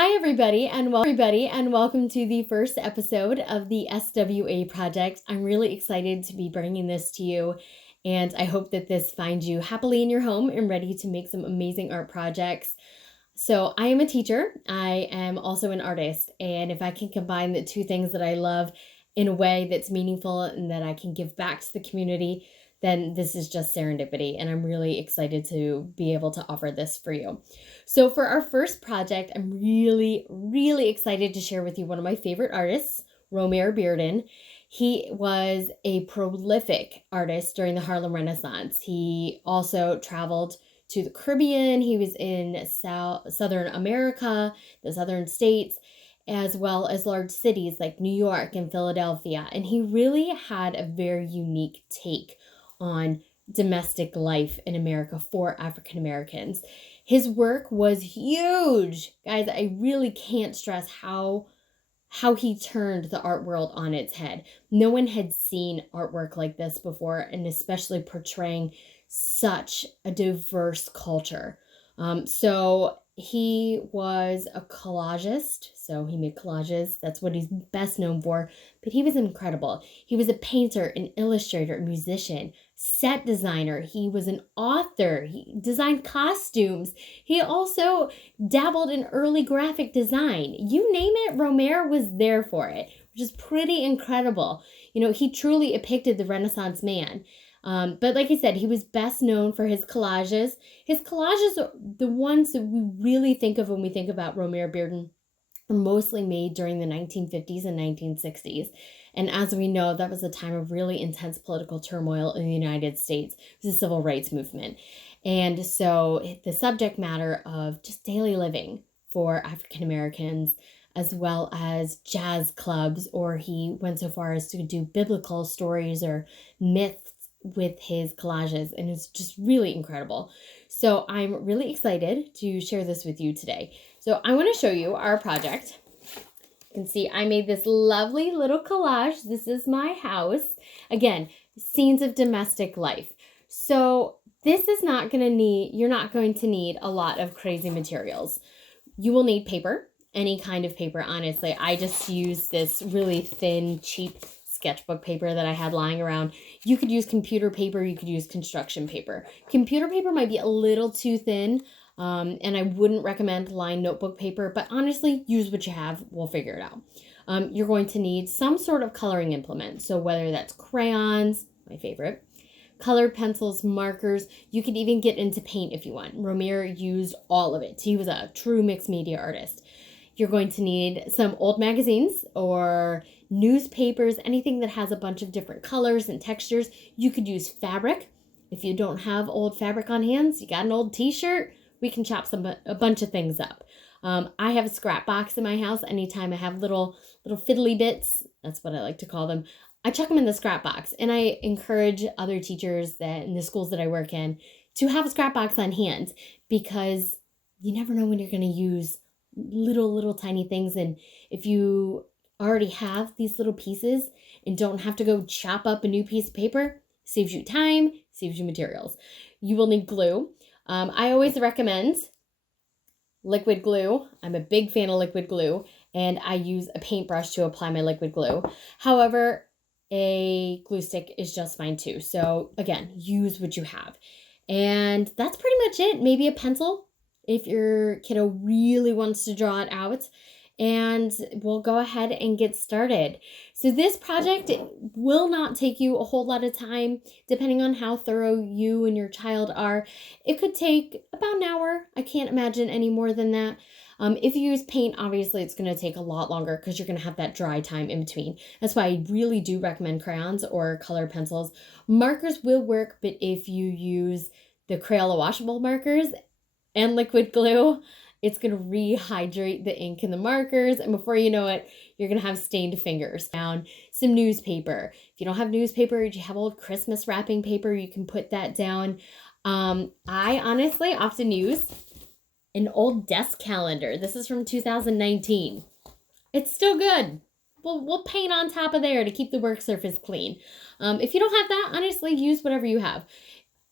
Hi, everybody, and welcome to the first episode of the SWA project. I'm really excited to be bringing this to you, and I hope that this finds you happily in your home and ready to make some amazing art projects. So, I am a teacher. I am also an artist, and if I can combine the two things that I love in a way that's meaningful and that I can give back to the community, then this is just serendipity, and I'm really excited to be able to offer this for you. So for our first project, I'm really excited to share with you one of my favorite artists, Romare Bearden. He was a prolific artist during the Harlem Renaissance. He also traveled to the Caribbean. He was in Southern America, the southern states, as well as large cities like New York and Philadelphia. And he really had a very unique take on domestic life in America for African Americans. His work was huge. Guys, I really can't stress how he turned the art world on its head. No one had seen artwork like this before, and especially portraying such a diverse culture. So he was a collagist, so he made collages. That's what he's best known for, but he was incredible. He was a painter, an illustrator, a musician, set designer. He was an author. He designed costumes. He also dabbled in early graphic design. You name it, Romare was there for it, which is pretty incredible. You know, he truly depicted the Renaissance man. But like I said, he was best known for his collages. His collages are the ones that we really think of when we think about Romare Bearden, are mostly made during the 1950s and 1960s. And as we know, that was a time of really intense political turmoil in the United States. It was a civil rights movement. And so the subject matter of just daily living for African Americans, as well as jazz clubs, or he went so far as to do biblical stories or myths with his collages, and it's just really incredible. So I'm really excited to share this with you today. So I want to show you our project. You can see I made this lovely little collage. This is my house. Again, scenes of domestic life. So this is not going to need, you're not going to need a lot of crazy materials. You will need paper, any kind of paper, honestly. I just use this really thin, cheap sketchbook paper that I had lying around. You could use computer paper, you could use construction paper. Computer paper might be a little too thin, and I wouldn't recommend lined notebook paper, but honestly, use what you have. We'll figure it out. You're going to need some sort of coloring implement. So whether that's crayons, my favorite, colored pencils, markers, you could even get into paint if you want. Romare used all of it. He was a true mixed media artist. You're going to need some old magazines or newspapers, anything that has a bunch of different colors and textures. You could use fabric. If you don't have old fabric on hands, you got an old t-shirt, we can chop a bunch of things up. I have a scrap box in my house. Anytime I have little fiddly bits, that's what I like to call them, I chuck them in the scrap box. And I encourage other teachers that in the schools that I work in to have a scrap box on hand, because you never know when you're going to use little tiny things. And if you already have these little pieces and don't have to go chop up a new piece of paper, saves you time, saves you materials. You will need glue. I always recommend liquid glue. I'm a big fan of liquid glue, and I use a paintbrush to apply my liquid glue. However, a glue stick is just fine too. So again, use what you have. And that's pretty much it. Maybe a pencil if your kiddo really wants to draw it out, and we'll go ahead and get started. So this project will not take you a whole lot of time, depending on how thorough you and your child are. It could take about an hour. I can't imagine any more than that. If you use paint, obviously it's going to take a lot longer because you're going to have that dry time in between. That's why I really do recommend crayons or colored pencils. Markers will work, but if you use the Crayola washable markers and liquid glue, it's going to rehydrate the ink in the markers, and before you know it, you're going to have stained fingers. Down some newspaper. If you don't have newspaper, you have old Christmas wrapping paper, you can put that down. I honestly often use an old desk calendar. This is from 2019. It's still good. We'll paint on top of there to keep the work surface clean. If you don't have that, honestly, use whatever you have.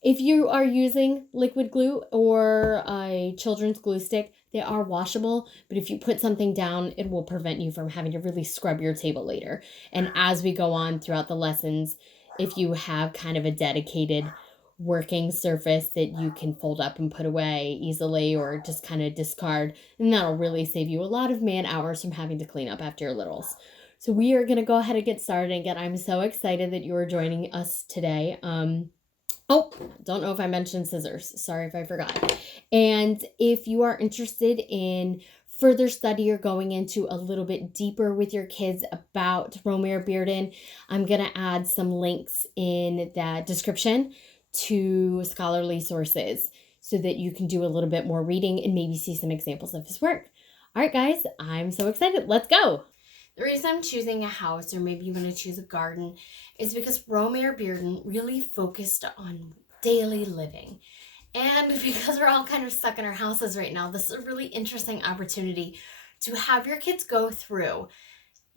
If you are using liquid glue or a children's glue stick, they are washable, but if you put something down, it will prevent you from having to really scrub your table later. And as we go on throughout the lessons, if you have kind of a dedicated working surface that you can fold up and put away easily or just kind of discard, then that'll really save you a lot of man hours from having to clean up after your littles. So we are going to go ahead and get started. Again, I'm so excited that you are joining us today. Oh, don't know if I mentioned scissors. Sorry if I forgot. And if you are interested in further study or going into a little bit deeper with your kids about Romare Bearden, I'm going to add some links in the description to scholarly sources so that you can do a little bit more reading and maybe see some examples of his work. All right, guys, I'm so excited. Let's go. The reason I'm choosing a house, or maybe you want to choose a garden, is because Romare Bearden really focused on daily living. And because we're all kind of stuck in our houses right now, this is a really interesting opportunity to have your kids go through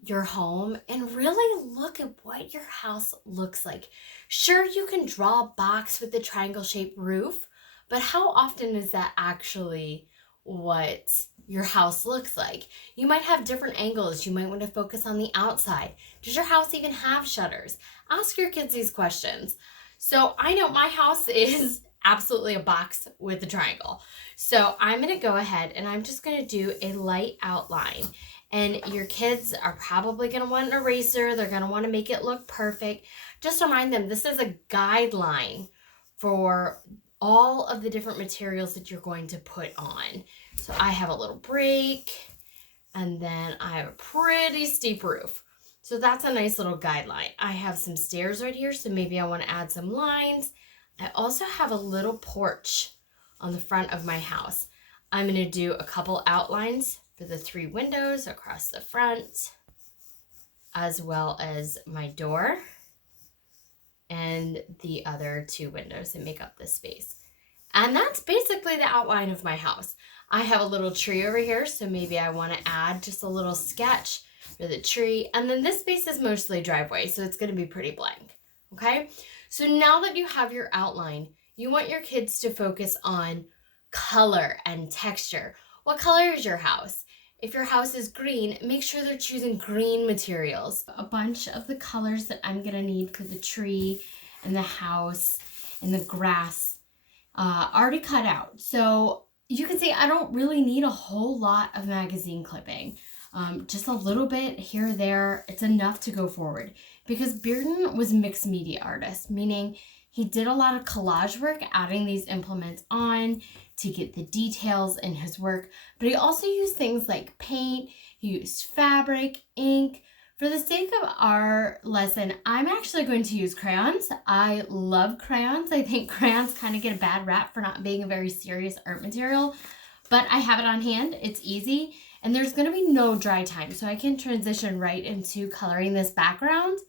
your home and really look at what your house looks like. Sure, you can draw a box with the triangle-shaped roof, but how often is that actually what your house looks like? You might have different angles. You might want to focus on the outside. Does your house even have shutters? Ask your kids these questions. So I know my house is absolutely a box with a triangle. So I'm going to go ahead and I'm just going to do a light outline. And your kids are probably going to want an eraser. They're going to want to make it look perfect. Just remind them this is a guideline for all of the different materials that you're going to put on. So I have a little break, and then I have a pretty steep roof. So that's a nice little guideline. I have some stairs right here, so maybe I want to add some lines. I also have a little porch on the front of my house. I'm going to do a couple outlines for the 3 windows across the front, as well as my door and the other 2 windows that make up this space. And that's basically the outline of my house. I have a little tree over here, so maybe I want to add just a little sketch for the tree. And then this space is mostly driveway, so it's going to be pretty blank. Okay? So now that you have your outline, you want your kids to focus on color and texture. What color is your house? If your house is green, make sure they're choosing green materials. A bunch of the colors that I'm going to need for the tree and the house and the grass already cut out. So you can see I don't really need a whole lot of magazine clipping. Just a little bit here or there. It's enough to go forward. Because Bearden was a mixed media artist, meaning he did a lot of collage work, adding these implements on to get the details in his work. But he also used things like paint, he used fabric, ink. For the sake of our lesson, I'm actually going to use crayons. I love crayons. I think crayons kind of get a bad rap for not being a very serious art material, but I have it on hand. It's easy, and there's going to be no dry time, so I can transition right into coloring this background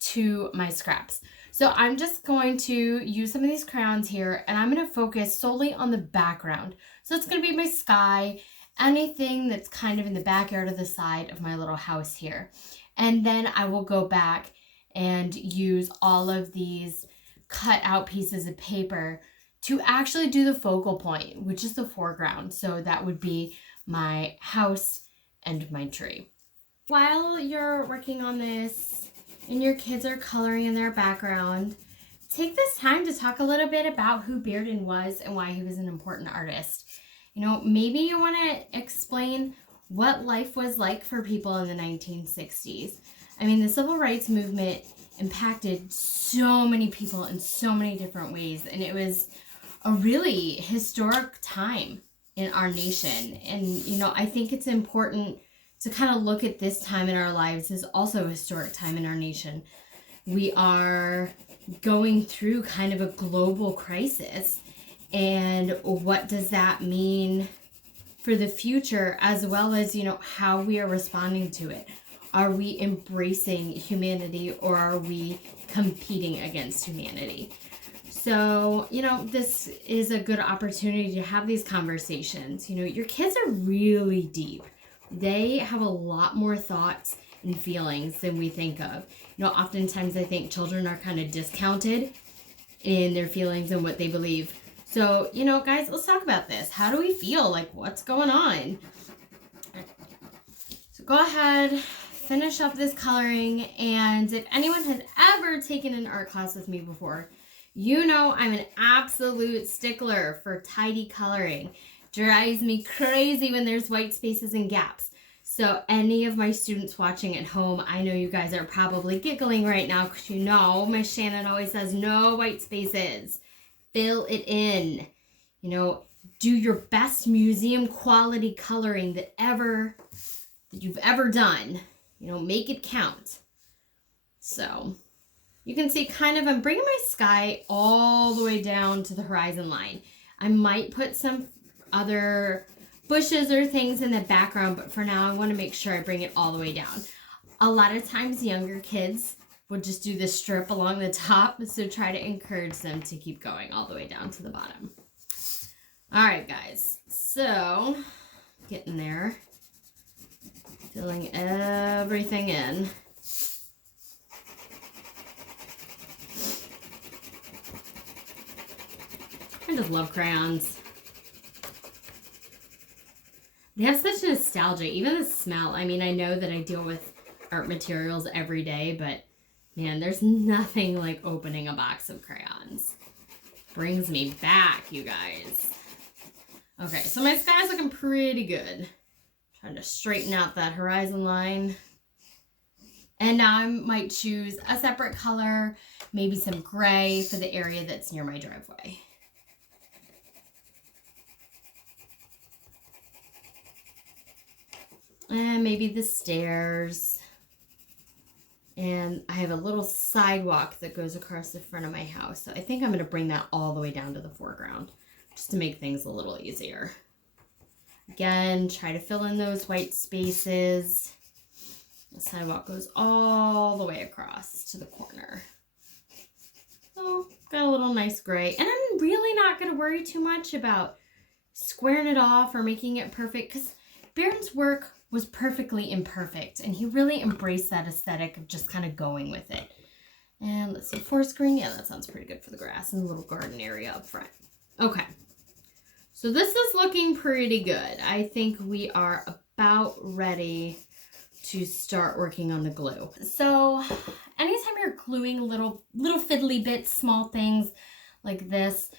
to my scraps. So I'm just going to use some of these crayons here, and I'm going to focus solely on the background. So it's going to be my sky, anything that's kind of in the backyard or the side of my little house here. And then I will go back and use all of these cut out pieces of paper to actually do the focal point, which is the foreground. So that would be my house and my tree. While you're working on this and your kids are coloring in their background, take this time to talk a little bit about who Bearden was and why he was an important artist. You know, maybe you want to explain what life was like for people in the 1960s. I mean, the civil rights movement impacted so many people in so many different ways, and it was a really historic time in our nation. And, you know, I think it's important to kind of look at this time in our lives as also a historic time in our nation. We are going through kind of a global crisis, and what does that mean for the future, as well as, you know, how we are responding to it. Are we embracing humanity, or are we competing against humanity? So, you know, this is a good opportunity to have these conversations. You know, your kids are really deep. They have a lot more thoughts and feelings than we think of. You know, oftentimes I think children are kind of discounted in their feelings and what they believe. So, you know, guys, let's talk about this. How do we feel? Like, what's going on? So go ahead, finish up this coloring. And if anyone has ever taken an art class with me before, you know I'm an absolute stickler for tidy coloring. Drives me crazy when there's white spaces and gaps. So any of my students watching at home, I know you guys are probably giggling right now because you know Miss Shannon always says no white spaces. Fill it in. You know, do your best museum quality coloring that you've ever done. You know, make it count. So you can see kind of I'm bringing my sky all the way down to the horizon line. I might put some other bushes or things in the background, but for now I want to make sure I bring it all the way down. A lot of times younger kids would just do this strip along the top, so try to encourage them to keep going all the way down to the bottom. All right, guys, so getting there, filling everything in. I just love crayons. They have such nostalgia, even the smell. I mean, I know that I deal with art materials every day, but man, there's nothing like opening a box of crayons. Brings me back, you guys. Okay, so my sky's looking pretty good. Trying to straighten out that horizon line. And now I might choose a separate color, maybe some gray for the area that's near my driveway. And maybe the stairs. And I have a little sidewalk that goes across the front of my house. So I think I'm going to bring that all the way down to the foreground just to make things a little easier. Again, try to fill in those white spaces. The sidewalk goes all the way across to the corner. So got a little nice gray. And I'm really not going to worry too much about squaring it off or making it perfect because Bearden's work was perfectly imperfect, and he really embraced that aesthetic of just kind of going with it. And let's see, forest green, yeah, that sounds pretty good for the grass and the little garden area up front. Okay, so this is looking pretty good. I think we are about ready to start working on the glue. So anytime you're gluing little fiddly bits, small things like this,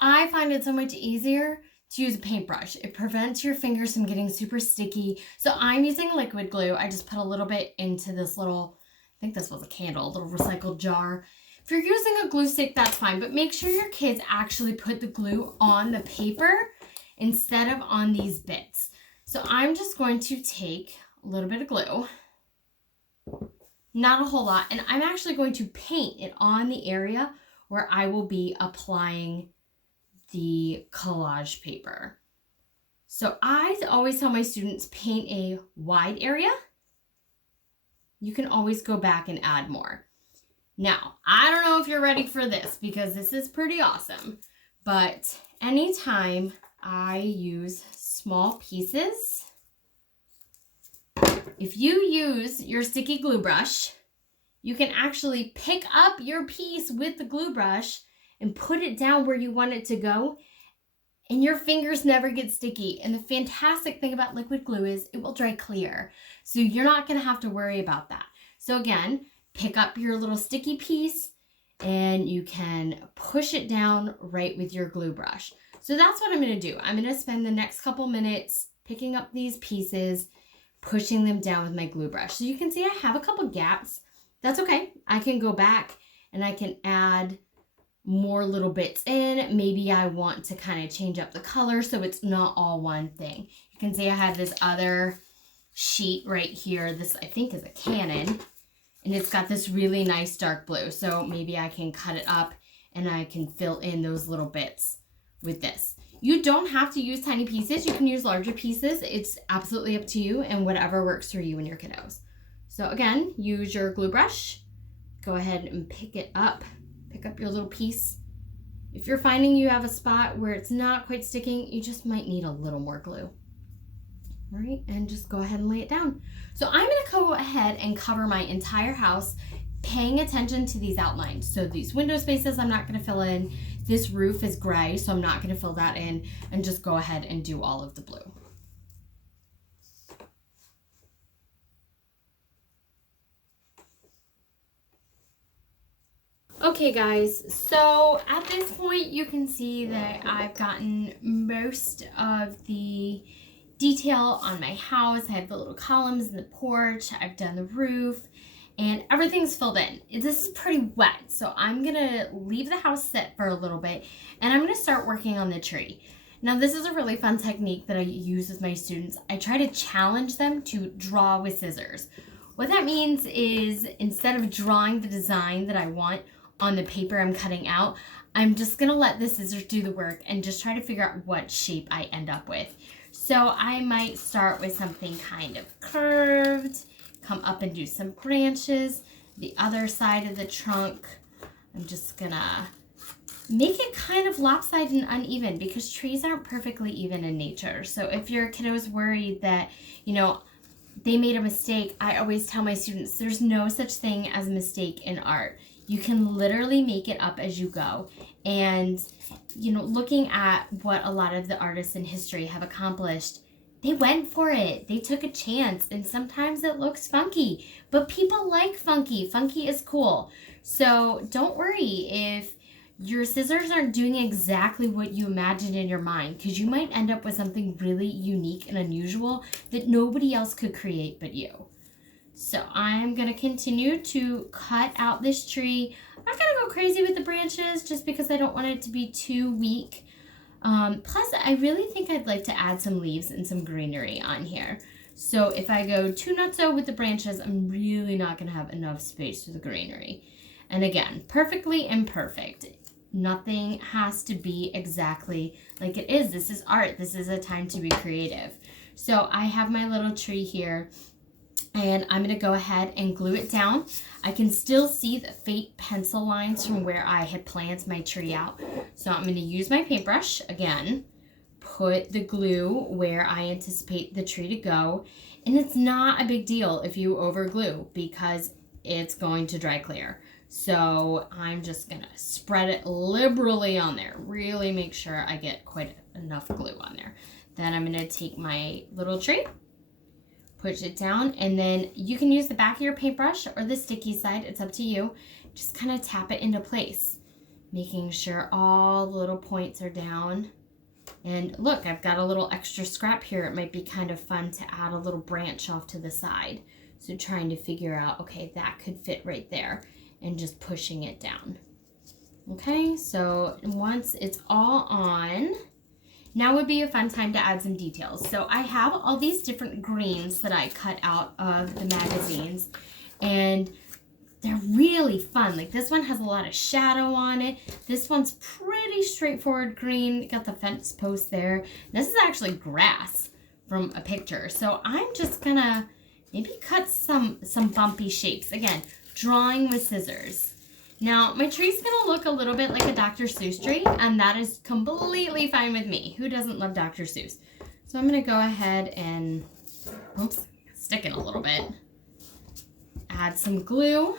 I find it so much easier to use a paintbrush. It prevents your fingers from getting super sticky. So I'm using liquid glue. I just put a little bit into this little, I think this was a candle, a little recycled jar. If you're using a glue stick, that's fine, but make sure your kids actually put the glue on the paper instead of on these bits. So I'm just going to take a little bit of glue, not a whole lot, and I'm actually going to paint it on the area where I will be applying the collage paper. So I always tell my students paint a wide area. You can always go back and add more. Now, I don't know if you're ready for this because this is pretty awesome, but anytime I use small pieces, if you use your sticky glue brush, you can actually pick up your piece with the glue brush and put it down where you want it to go, and your fingers never get sticky. And the fantastic thing about liquid glue is it will dry clear, so you're not going to have to worry about that. So again, pick up your little sticky piece and you can push it down right with your glue brush. So that's what I'm going to do. I'm going to spend the next couple minutes picking up these pieces, pushing them down with my glue brush. So you can see I have a couple gaps. That's okay. I can go back and I can add more little bits in. Maybe I want to kind of change up the color so it's not all one thing. You can see I have this other sheet right here. This I think is a Canon, and it's got this really nice dark blue. So maybe I can cut it up and I can fill in those little bits with this. You don't have to use tiny pieces. You can use larger pieces. It's absolutely up to you and whatever works for you and your kiddos. So again, use your glue brush. Go ahead and pick it up. Pick up your little piece. If you're finding you have a spot where it's not quite sticking, you just might need a little more glue. All right, and just go ahead and lay it down. So I'm gonna go ahead and cover my entire house. paying attention to these outlines. So these window spaces I'm not going to fill in. This roof is gray, so I'm not going to fill that in, and just go ahead and do all of the blue. Okay guys, so at this point you can see that I've gotten most of the detail on my house. I have the little columns in the porch, I've done the roof, and everything's filled in. This is pretty wet, so I'm gonna leave the house sit for a little bit, and I'm gonna start working on the tree. Now this is a really fun technique that I use with my students. I try to challenge them to draw with scissors. What that means is, instead of drawing the design that I want on the paper I'm cutting out, I'm just gonna let the scissors do the work and just try to figure out what shape I end up with. So I might start with something kind of curved, come up and do some branches. The other side of the trunk, I'm just gonna make it kind of lopsided and uneven, because trees aren't perfectly even in nature. So if your kiddo's worried that, you know, they made a mistake, I always tell my students there's no such thing as a mistake in art. You can literally make it up as you go. And, you know, looking at what a lot of the artists in history have accomplished, they went for it. They took a chance, and sometimes it looks funky, but people like funky. Funky is cool. So don't worry if your scissors aren't doing exactly what you imagined in your mind, because you might end up with something really unique and unusual that nobody else could create but you. So I'm going to continue to cut out this tree. I'm not going to go crazy with the branches just because I don't want it to be too weak. Plus, I really think I'd like to add some leaves and some greenery on here. So if I go too nutso with the branches, I'm really not going to have enough space for the greenery. And again, perfectly imperfect. Nothing has to be exactly like it is. This is art. This is a time to be creative. So I have my little tree here, and I'm going to go ahead and glue it down. I can still see the faint pencil lines from where I had planned my tree out. So I'm going to use my paintbrush again, put the glue where I anticipate the tree to go. And it's not a big deal if you over glue, because it's going to dry clear. So I'm just going to spread it liberally on there. Really make sure I get quite enough glue on there. Then I'm going to take my little tree, push it down, and then you can use the back of your paintbrush or the sticky side, it's up to you. Just kind of tap it into place, making sure all the little points are down. And look, I've got a little extra scrap here. It might be kind of fun to add a little branch off to the side. So trying to figure out, okay, that could fit right there, and just pushing it down. Okay, so once it's all on, now would be a fun time to add some details. So I have all these different greens that I cut out of the magazines, and they're really fun. Like this one has a lot of shadow on it. This one's pretty straightforward green. Got the fence post there. This is actually grass from a picture. So I'm just gonna maybe cut some bumpy shapes. Again, drawing with scissors. Now, my tree's gonna look a little bit like a Dr. Seuss tree, and that is completely fine with me. Who doesn't love Dr. Seuss? So I'm gonna go ahead and, oops, stick it a little bit. Add some glue,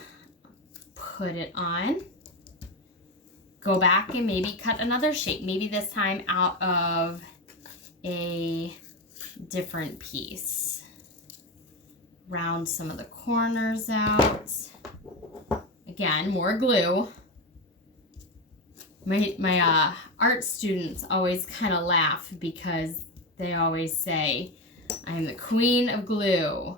put it on, go back and maybe cut another shape. Maybe this time out of a different piece. Round some of the corners out. Again, more glue. My art students always kind of laugh because they always say, I'm the queen of glue.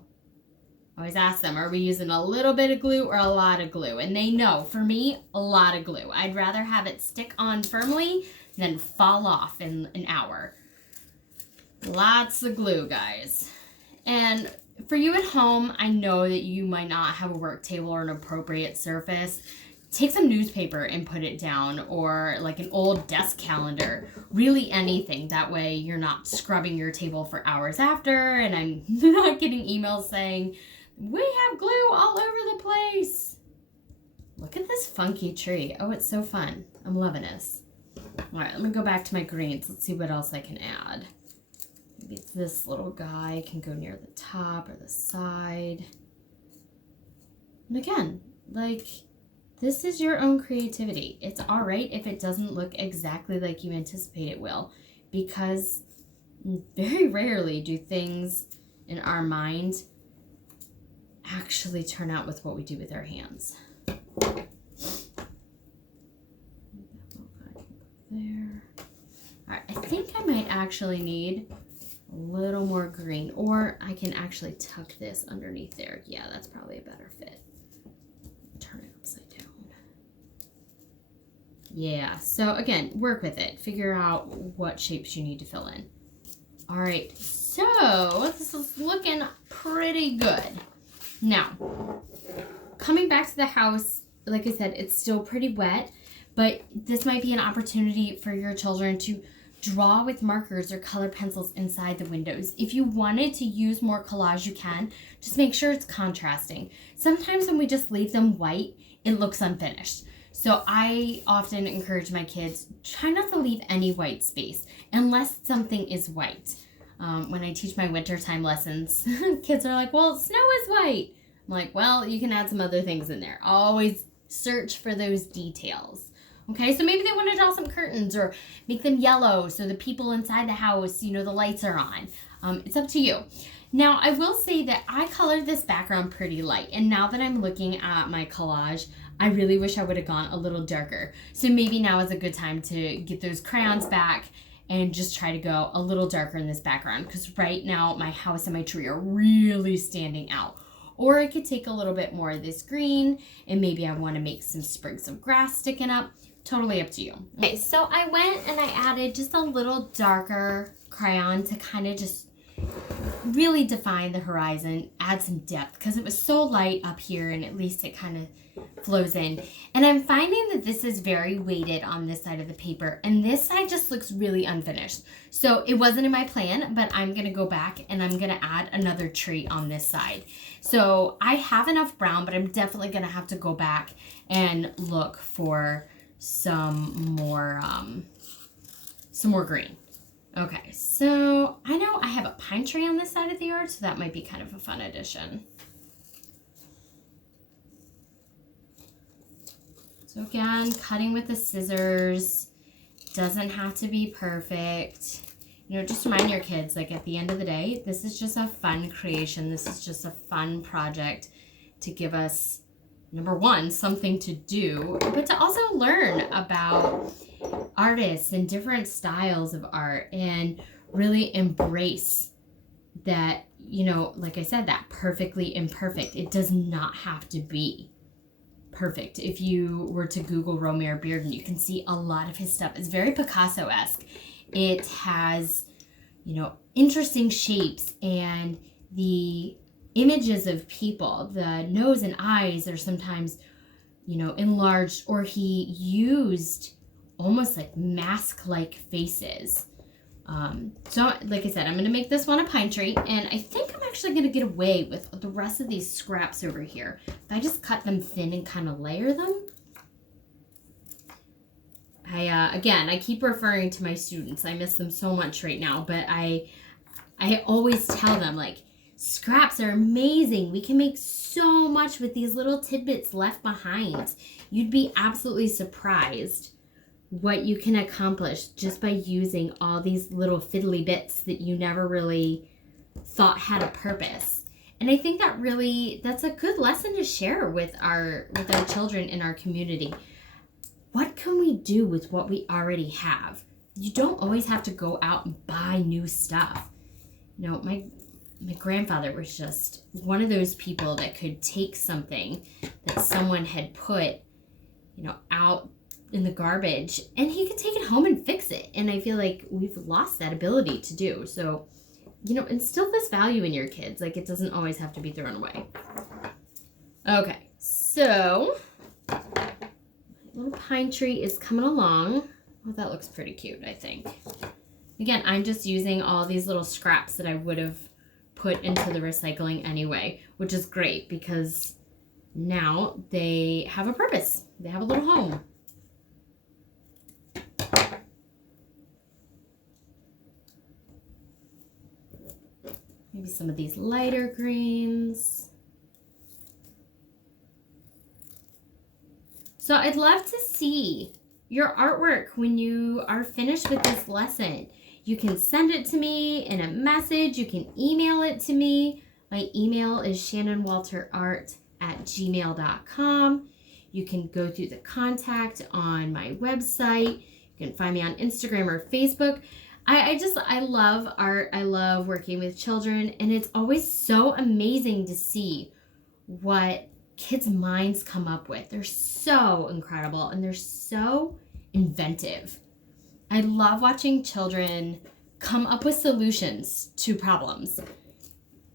I always ask them, are we using a little bit of glue or a lot of glue? And they know, for me, a lot of glue. I'd rather have it stick on firmly than fall off in an hour. Lots of glue, guys. And for you at home, I know that you might not have a work table or an appropriate surface. Take some newspaper and put it down, or like an old desk calendar. Really anything. That way you're not scrubbing your table for hours after, and I'm not getting emails saying, we have glue all over the place. Look at this funky tree. Oh, it's so fun. I'm loving this. All right, let me go back to my greens. Let's see what else I can add. Maybe this little guy can go near the top or the side. And again, Like, this is your own creativity. It's all right if it doesn't look exactly like you anticipate it will, because very rarely do things in our mind actually turn out with what we do with our hands. There. All right, I think I might actually need a little more green, or I can actually tuck this underneath there. Yeah, that's probably a better fit. Turn it upside down. Yeah, so again, work with it. Figure out what shapes you need to fill in. All right, so this is looking pretty good. Now, coming back to the house, like I said, it's still pretty wet, but this might be an opportunity for your children to draw with markers or color pencils inside the windows. If you wanted to use more collage, you can. Just make sure it's contrasting. Sometimes when we just leave them white, it looks unfinished. So I often encourage my kids, try not to leave any white space unless something is white. When I teach my wintertime lessons, kids are like, well, snow is white. I'm like, well, you can add some other things in there. Always search for those details. Okay, so maybe they want to draw some curtains or make them yellow so the people inside the house, you know, the lights are on. It's up to you. Now, I will say that I colored this background pretty light, and now that I'm looking at my collage, I really wish I would have gone a little darker. So maybe now is a good time to get those crayons back and just try to go a little darker in this background, because right now my house and my tree are really standing out. Or I could take a little bit more of this green, and maybe I want to make some sprigs of grass sticking up. Totally up to you. Okay, so I went and I added just a little darker crayon to kind of just really define the horizon, add some depth, because it was so light up here, and at least it kind of flows in. And I'm finding that this is very weighted on this side of the paper, and this side just looks really unfinished. So it wasn't in my plan, but I'm gonna go back and I'm gonna add another tree on this side. So I have enough brown, but I'm definitely gonna have to go back and look for some more green. Okay, so I know I have a pine tree on this side of the yard, so that might be kind of a fun addition. So again, cutting with the scissors, doesn't have to be perfect. You know, just remind your kids, like, at the end of the day, this is just a fun creation. This is just a fun project to give us, number one, something to do, but to also learn about artists and different styles of art, and really embrace that, you know, like I said, that perfectly imperfect. It does not have to be perfect. If you were to Google Romare Bearden, you can see a lot of his stuff. It's very Picasso-esque. It has, you know, interesting shapes, and the images of people, the nose and eyes are sometimes, you know, enlarged, or he used almost like mask-like faces. So like I said, I'm going to make this one a pine tree, and I think I'm actually going to get away with the rest of these scraps over here. If I just cut them thin and kind of layer them. Again, I keep referring to my students. I miss them so much right now, but I always tell them, like, scraps are amazing. We can make so much with these little tidbits left behind. You'd be absolutely surprised what you can accomplish just by using all these little fiddly bits that you never really thought had a purpose. And I think that's a good lesson to share with our children in our community. What can we do with what we already have? You don't always have to go out and buy new stuff. You know, my grandfather was just one of those people that could take something that someone had put, you know, out in the garbage, and he could take it home and fix it. And I feel like we've lost that ability to do. So, you know, instill this value in your kids. Like, it doesn't always have to be thrown away. Okay, so my little pine tree is coming along. Oh, that looks pretty cute, I think. Again, I'm just using all these little scraps that I would have put into the recycling anyway, which is great because now they have a purpose. They have a little home. Maybe some of these lighter greens. So I'd love to see your artwork when you are finished with this lesson. You can send it to me in a message. You can email it to me. My email is shannonwalterart@gmail.com. You can go through the contact on my website. You can find me on Instagram or Facebook. I love art. I love working with children, and it's always so amazing to see what kids' minds come up with. They're so incredible, and they're so inventive. I love watching children come up with solutions to problems.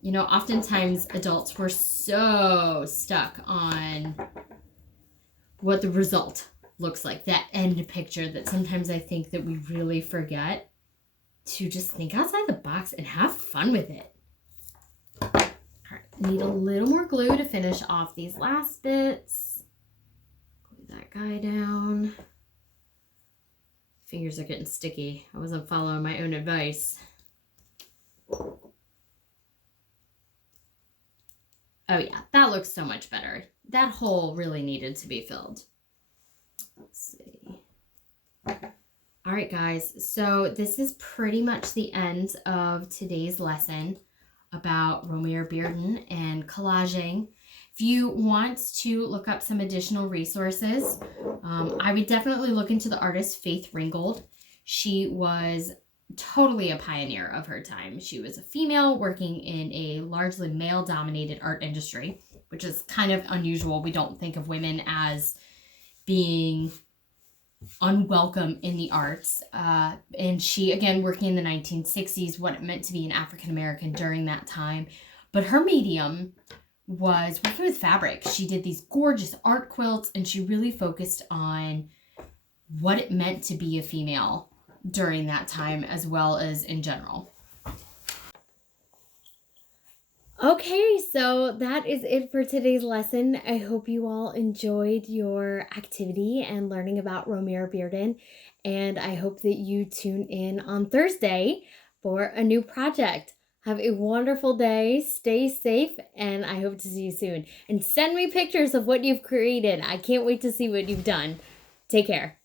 You know, oftentimes adults were so stuck on what the result looks like, that end picture, that sometimes I think that we really forget to just think outside the box and have fun with it. All right, need a little more glue to finish off these last bits. Glue that guy down. Fingers are getting sticky. I wasn't following my own advice. Oh yeah, that looks so much better. That hole really needed to be filled. Let's see. All right, guys, so this is pretty much the end of today's lesson about Romare Bearden and collaging. If you want to look up some additional resources, I would definitely look into the artist Faith Ringgold. She was totally a pioneer of her time. She was a female working in a largely male-dominated art industry, which is kind of unusual. We don't think of women as being unwelcome in the arts. And she, again, working in the 1960s, what it meant to be an African-American during that time. But her medium was working with fabric. She did these gorgeous art quilts, and she really focused on what it meant to be a female during that time, as well as in general. Okay, so that is it for today's lesson. I hope you all enjoyed your activity and learning about Romare Bearden, and I hope that you tune in on Thursday for a new project. Have a wonderful day, stay safe, and I hope to see you soon. And send me pictures of what you've created. I can't wait to see what you've done. Take care.